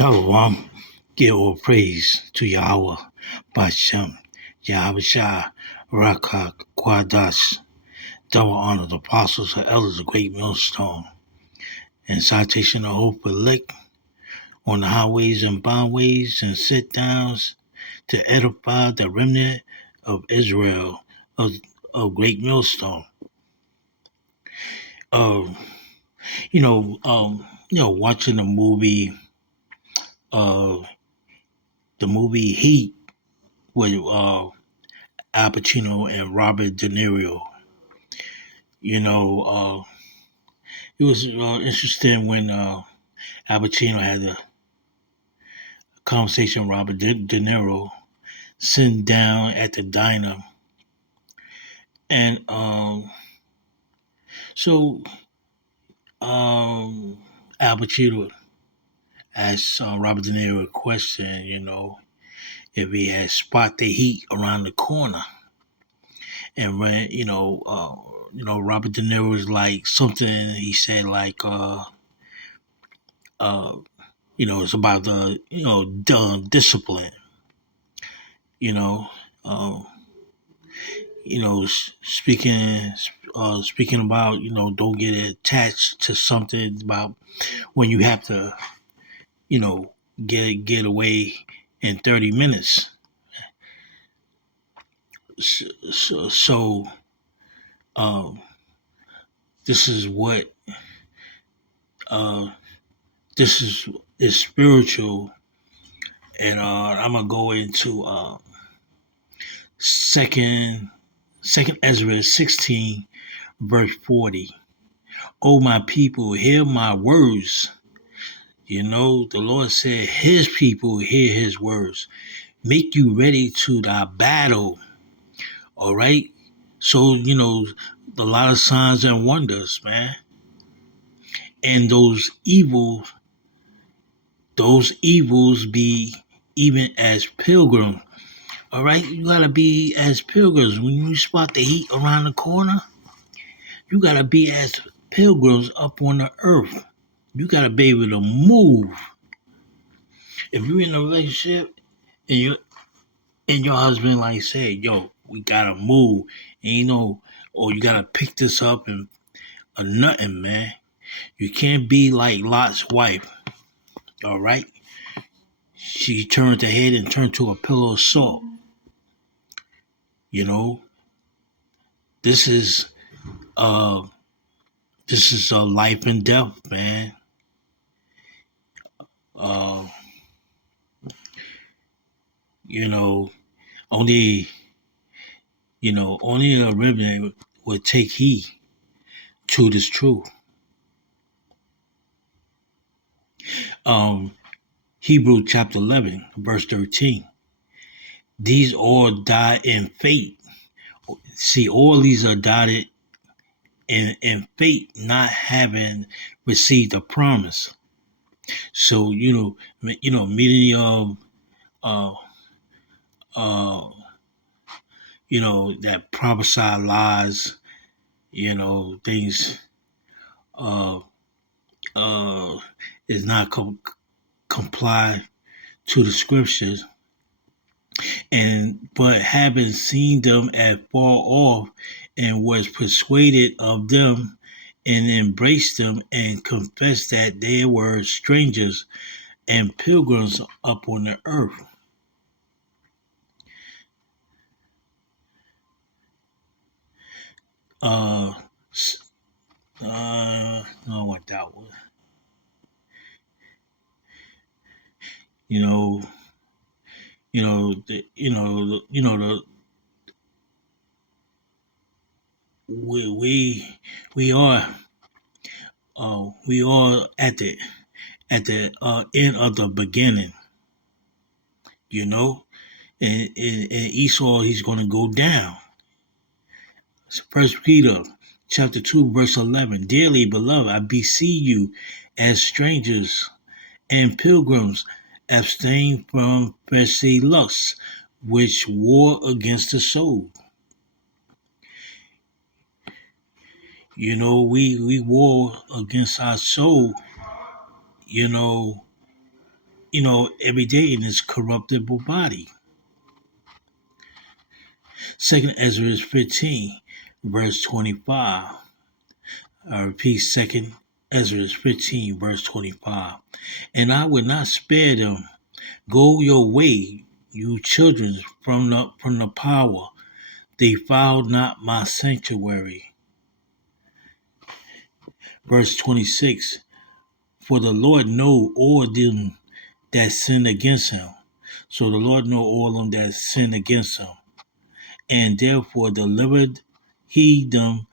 Shalom, give all praise to Yahweh, Bashem, Yahushua, Rakak, Kwadash, double honor the apostles and elders of great millstone, and citation of hope elect on the highways and byways and sit downs to edify the remnant of Israel of great millstone. Um, watching uh, the movie Heat with Al Pacino and Robert De Niro. You know, it was interesting when Al Pacino had a conversation with Robert De Niro sitting down at the diner. And so Al Pacino asked Robert De Niro a question, if he had spot the heat around the corner. And when, Robert De Niro was like something he said like, uh, it's about the discipline. You know, um, speaking about don't get attached to something about when you have to get away in 30 minutes. So um, this is what uh, this is spiritual, and I'm gonna go into second Second Ezra 16 verse 40. Oh my people, hear my words. The Lord said his people hear his words. Make you ready to the battle. All right. So, a lot of signs and wonders, man. And those evils be even as pilgrims. All right. You gotta be as pilgrims. When you spot the heat around the corner, you gotta be as pilgrims up on the earth. You gotta be able to move. If you're in a relationship and your husband like say, yo, we gotta move, and or you gotta pick this up and or nothing, man. You can't be like Lot's wife, all right? She turned her head and turned to a pillow of salt. You know, this is uh a life and death, man. Uh, you know, only only a remnant would take heed to this truth. Um, Hebrew chapter 11, verse 13. These all died in faith. See, all these are died in faith, not having received a promise. So many uh uh that prophesy lies, things uh uh is not comply to the scriptures, and but having seen them as far off and was persuaded of them and embraced them and confessed that they were strangers and pilgrims upon the earth. Uh, I don't want that one. You know, the we are at the end of the beginning. You know, and Esau, he's going to go down. First Peter chapter 2 verse 11. Dearly beloved, I beseech you as strangers and pilgrims, abstain from fleshly lusts which war against the soul. We war against our soul, you know, every day in this corruptible body. Second Ezra 15, verse 25. I repeat, Second Ezra 15, verse 25. And I will not spare them. Go your way, you children, from the power. Defile not my sanctuary. Verse 26. For the Lord know all them that sin against him. So the Lord know all them that sin against him. And therefore delivered he them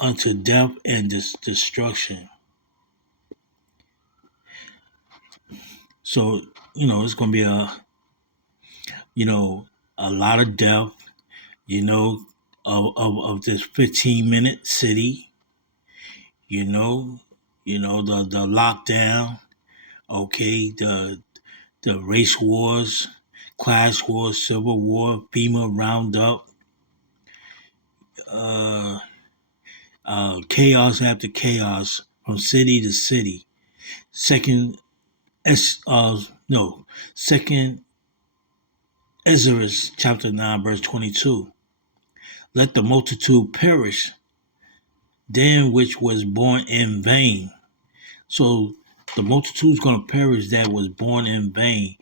unto death and destruction. So, it's going to be a lot of death, of this 15-minute city, the lockdown, okay, the race wars, class wars, civil war, FEMA roundup, uh, chaos after chaos from city to city. Second, no, Second Ezra chapter 9, verse 22. Let the multitude perish, then which was born in vain. So the multitude's going to perish that was born in vain,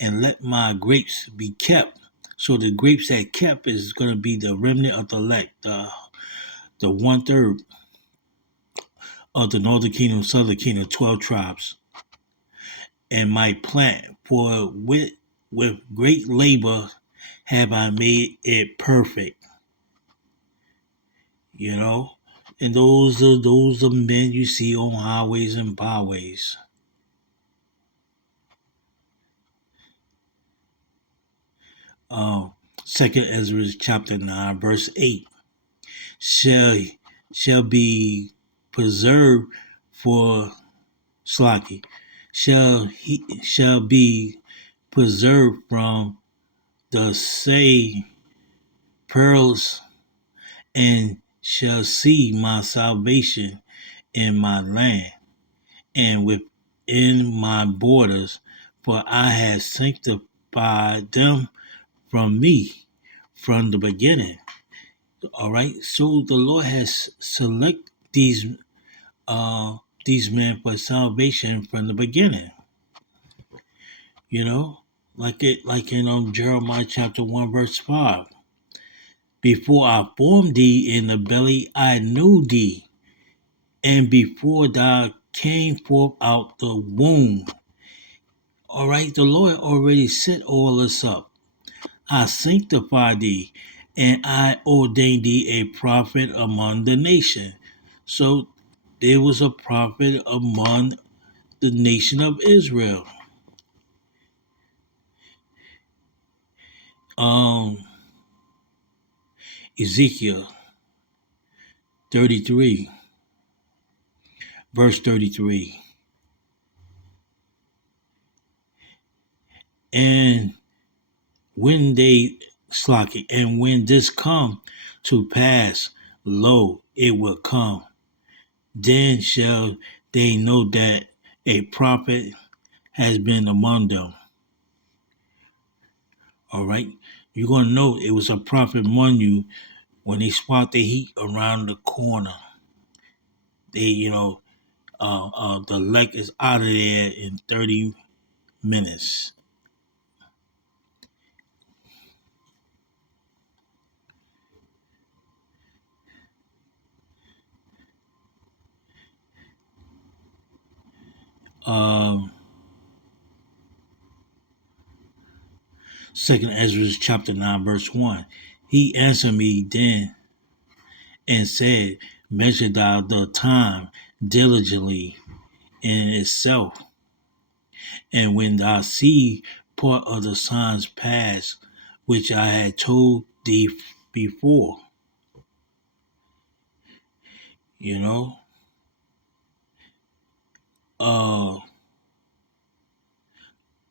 and let my grapes be kept. So the grapes that kept is going to be the remnant of the elect, the 1/3 of the northern kingdom, southern kingdom, 12 tribes, and my plant, for with great labor have I made it perfect. You know, and those are men you see on highways and byways. Um, Second Ezra chapter 9, verse 8 shall shall be preserved for Slaki, shall be preserved from the say pearls, and shall see my salvation in my land and within my borders, for I have sanctified them from me from the beginning. All right. So the Lord has select these men for salvation from the beginning. You know, like in Jeremiah chapter 1, verse 5. Before I formed thee in the belly, I knew thee, and before thou came forth out the womb. All right, the Lord already set all this up. I sanctify thee, and I ordained thee a prophet among the nation. So there was a prophet among the nation of Israel. Um, Ezekiel 33, verse 33. And when they slack it, and when this come to pass, lo, it will come. Then shall they know that a prophet has been among them. All right, you're gonna know it was a prophet among you when they spot the heat around the corner. They, the elect is out of there in 30 minutes. Um, Second Ezra chapter 9, verse 1. He answered me then and said, measure thou the time diligently in itself, and when thou see part of the signs pass, which I had told thee before, you know, uh,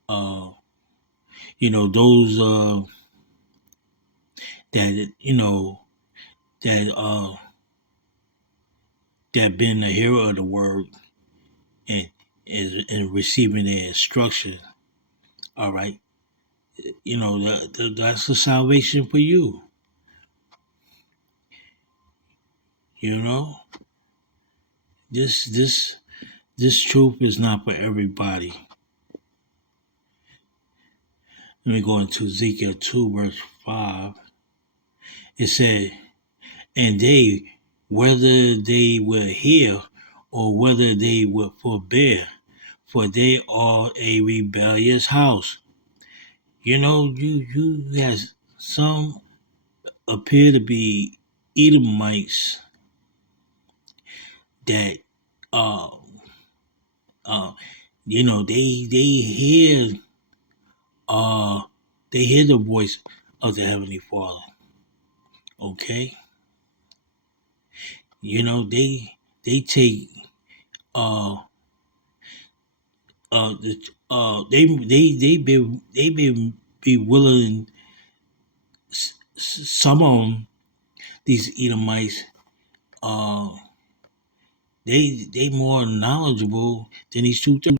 uh, those that that that been the hero of the word, and and receiving their instruction. All right, that's the salvation for you. You know, this truth is not for everybody. Let me go into Ezekiel 2, verse 5. It said, and they, whether they will hear or whether they will forbear, for they are a rebellious house. You has some appear to be Edomites that uh uh uh they hear the voice of the Heavenly Father. Okay? They take uh they be willing, some of them, these Edomites, uh they more knowledgeable than these two